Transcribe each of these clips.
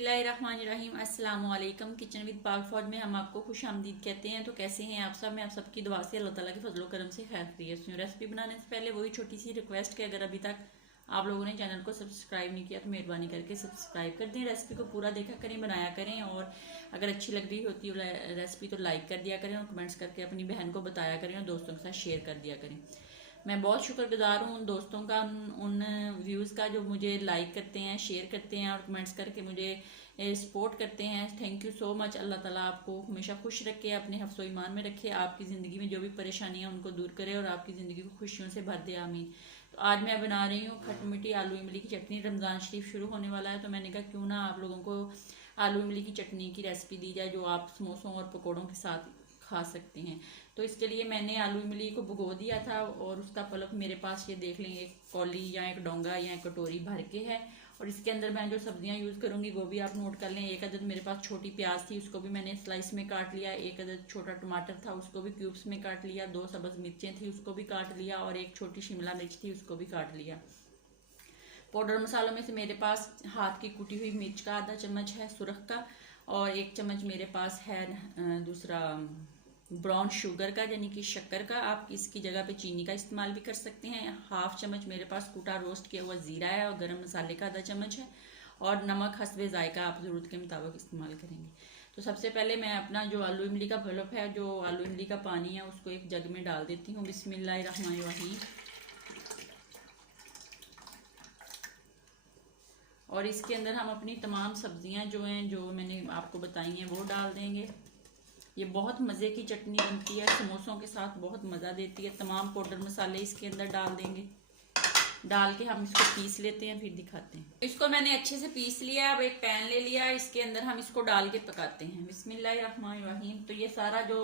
बिस्मिल्लाहिर्रहमानिर्रहीम अस्सलाम वालेकुम। किचन विद पाक फौज में हम आपको खुश आमदीद कहते हैं। तो कैसे हैं आप सब? मैं आप सबकी दुआ से अल्लाह ताला के फजलो करम से खैर खैरियत से हूं। रेसिपी बनाने से पहले वही छोटी सी रिक्वेस्ट कि अगर अभी तक आप लोगों ने चैनल को सब्सक्राइब नहीं किया तो मेहरबानी करके सब्सक्राइब कर दें। रेसिपी को पूरा देखा करें, बनाया करें, और अगर अच्छी लग रही होती है रेसिपी तो लाइक कर दिया करें और कमेंट्स करके अपनी बहन को बताया करें और दोस्तों के साथ शेयर कर दिया करें। मैं बहुत शुक्रगुजार हूँ उन दोस्तों का, उन व्यूज़ का जो मुझे लाइक करते हैं, शेयर करते हैं और कमेंट्स करके मुझे सपोर्ट करते हैं। Thank you so much. Allah Taala आपको हमेशा खुश रखे, अपने हफ्सो ईमान में रखे, आपकी ज़िंदगी में जो भी परेशानियाँ उनको दूर करे और आपकी ज़िंदगी को खुशियों से भर दे, आमीन। तो आज मैं बना रही हूँ खट्टी मीठी आलू इमली की चटनी। रमज़ान शरीफ शुरू होने वाला है तो मैंने कहा क्यों ना आप लोगों को आलू इमली की चटनी की रेसिपी दी जाए जो आप समोसों और पकौड़ों के साथ खा सकते हैं। तो इसके लिए मैंने आलू इमली को भिगो दिया था और उसका पल्प मेरे पास ये देख लें, एक कौली या एक डोंगा या एक कटोरी भर के है। और इसके अंदर मैं जो सब्जियां यूज़ करूंगी वो भी आप नोट कर लें। एक अदद मेरे पास छोटी प्याज थी, उसको भी मैंने स्लाइस में काट लिया। एक अदद छोटा टमाटर था, उसको भी क्यूब्स में काट लिया। 2 सब्ज मिर्चें थी, उसको भी काट लिया। और एक छोटी शिमला मिर्च थी, उसको भी काट लिया। पाउडर मसालों में से मेरे पास हाथ की कुटी हुई मिर्च का आधा चम्मच है सुरख का, और 1 चम्मच मेरे पास है दूसरा ब्राउन शुगर का यानी कि शक्कर का। आप इसकी जगह पे चीनी का इस्तेमाल भी कर सकते हैं। 1/2 चम्मच मेरे पास कूटा रोस्ट किया हुआ जीरा है और गरम मसाले का आधा चम्मच है, और नमक हस्बे जायका आप ज़रूरत के मुताबिक इस्तेमाल करेंगे। तो सबसे पहले मैं अपना जो आलू इमली का पल्प है, जो आलू इमली का पानी है, उसको एक जग में डाल देती हूँ। बिस्मिल्लाहिर्रहमानिर्रहीम। और इसके अंदर हम अपनी तमाम सब्जियां जो हैं, जो मैंने आपको बताई हैं, वो डाल देंगे। ये बहुत मज़े की चटनी बनती है, समोसों के साथ बहुत मज़ा देती है। तमाम पाउडर मसाले इसके अंदर डाल देंगे। डाल के हम इसको पीस लेते हैं, फिर दिखाते हैं। इसको मैंने अच्छे से पीस लिया। अब एक पैन ले लिया, इसके अंदर हम इसको डाल के पकाते हैं। बिस्मिल्लाहिर्रहमानिर्रहीम। तो ये सारा जो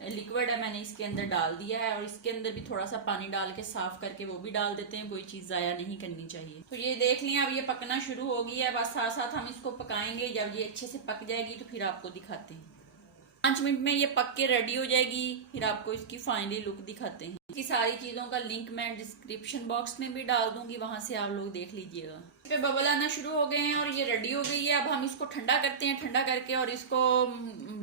लिक्विड है मैंने इसके अंदर डाल दिया है, और इसके अंदर भी थोड़ा सा पानी डाल के साफ करके वो भी डाल देते हैं। कोई चीज़ ज़ाया नहीं करनी चाहिए। तो ये देख लिया, अब ये पकना शुरू हो गई है। बस साथ साथ हम इसको पकाएंगे। जब ये अच्छे से पक जाएगी तो फिर आपको दिखाते हैं। 5 मिनट में ये पक के रेडी हो जाएगी, फिर आपको इसकी फाइनली लुक दिखाते हैं। इसकी सारी चीज़ों का लिंक मैं डिस्क्रिप्शन बॉक्स में भी डाल दूंगी, वहां से आप लोग देख लीजिएगा। इस पे बबल आना शुरू हो गए हैं और ये रेडी हो गई है। अब हम इसको ठंडा करते हैं, ठंडा करके और इसको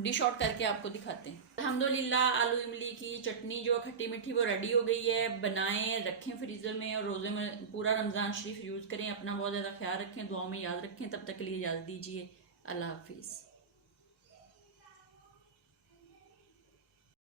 डिश आउट करके आपको दिखाते हैं। अल्हम्दुलिल्लाह आलू इमली की चटनी जो खट्टी मीठी वो रेडी हो गई है। बनाएं, रखें फ्रीजर में, और रोजे में पूरा रमजान शरीफ यूज करें। अपना बहुत ज़्यादा ख्याल रखें, दुआओं में याद रखें। तब तक के लिए इजाज़त दीजिए। अल्लाह हाफिज़।